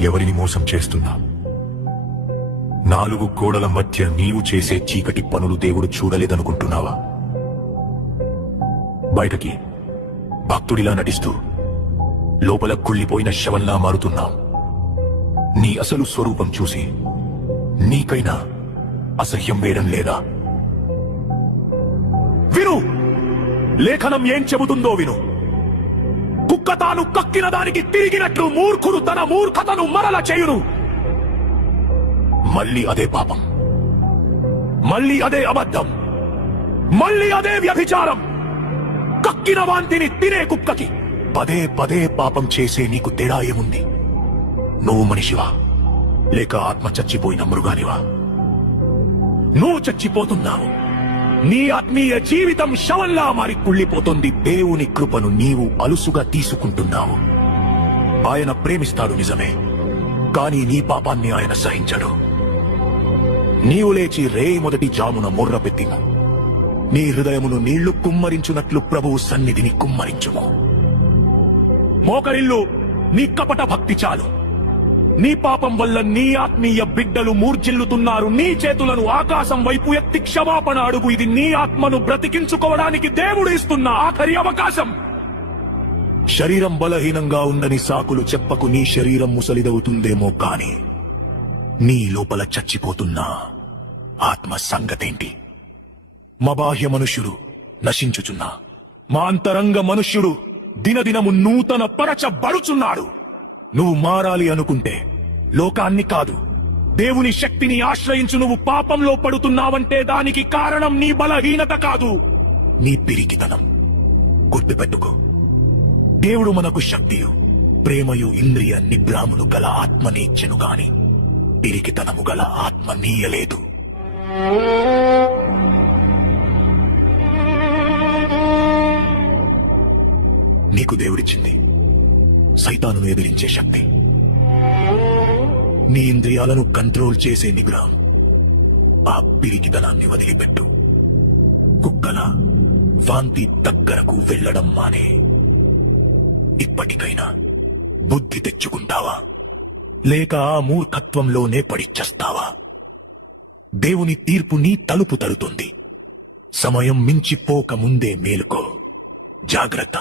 ఎవరిని మోసం చేస్తున్నా? నాలుగు గోడల మధ్య నీవు చేసే చీకటి పనులు దేవుడు చూడలేదనుకుంటున్నావా? బయటకి భక్తుడిలా నటిస్తూ లోపల కుళ్ళిపోయిన శవంలా మారుతున్నావు. నీ అసలు స్వరూపం చూసి నీకైనా అసహ్యం వేయడం లేదా? విను, లేఖనం ఏం చెబుతుందో విను. కుక్క తాను కక్కిన దానికి తిరిగినట్లు మూర్ఖుడు తన మూర్ఖతను మరల చేయును. మళ్ళీ అదే పాపం, మళ్ళీ అదే అబద్ధం, మళ్ళీ అదే వ్యభిచారం. కక్కిన వాంతిని తినే కుక్కకి పదే పదే పాపం చేసే నీకు తేడా ఏముంది? నువ్వు మనిషివా లేక ఆత్మ చచ్చిపోయిన మృగానివా? నువ్వు చచ్చిపోతున్నావు. నీ ఆత్మీయ జీవితం శవంలా మారి కుళ్ళిపోతుంది. దేవుని కృపను నీవు అలుసుగా తీసుకుంటున్నావు. ఆయన ప్రేమిస్తాడు నిజమే, కానీ నీ పాపాన్ని ఆయన సహించడు. నీవు లేచి మొదటి జామున మొర్ర పెట్టిన నీ హృదయమును నీళ్లు కుమ్మరించున్నట్లు ప్రభువు సన్నిధిని కుమ్మరించుము. మోకరిల్లు, నీ కపట భక్తి చాలు. నీ పాపం వల్ల నీ ఆత్మీయ బిడ్డలు మూర్ఛిల్లుతున్నారు. నీ చేతులను ఆకాశం వైపు ఎత్తి క్షమాపణ అడుగు. ఇది నీ ఆత్మను బ్రతికించుకోవడానికి దేవుడు ఇస్తున్న ఆఖరి అవకాశం. శరీరం బలహీనంగా ఉందని సాకులు చెప్పకు. నీ శరీరం ముసలిదవుతుందేమో కాని నీ లోపల చచ్చిపోతున్నా ఆత్మ సంగతేంటి? మా బాహ్య మనుష్యుడు నశించుచున్నా, మా అంతరంగ మనుష్యుడు దినదినము నూతన పరచబడుచున్నాడు. నువ్వు మారాలి అనుకుంటే లోకాన్ని కాదు, దేవుని శక్తిని ఆశ్రయించు. నువ్వు పాపంలో పడుతున్నావంటే దానికి కారణం నీ బలహీనత కాదు, నీ పిరికితనం. గుర్తుపెట్టుకో, దేవుడు మనకు శక్తియు ప్రేమయు ఇంద్రియ నిగ్రహములు గల ఆత్మనిచ్చెను గాని పిరికితనము గల ఆత్మ నీయలేదు. నీకు దేవుడిచ్చింది సైతానును ఎదిరించే శక్తి, నీ ఇంద్రియాలను కంట్రోల్ చేసే నిగ్రహం. ఆ పిరికితనాన్ని వదిలిపెట్టు. కుక్కల వాంతి దగ్గరకు వెళ్లడం మానే. ఇప్పటికైనా బుద్ధి తెచ్చుకుంటావా లేక ఆ మూర్ఖత్వంలోనే పడిచ్చేస్తావా? దేవుని తీర్పు నీ తలుపు తడుతుంది. సమయం మించిపోక ముందే మేలుకో. జాగ్రత్త.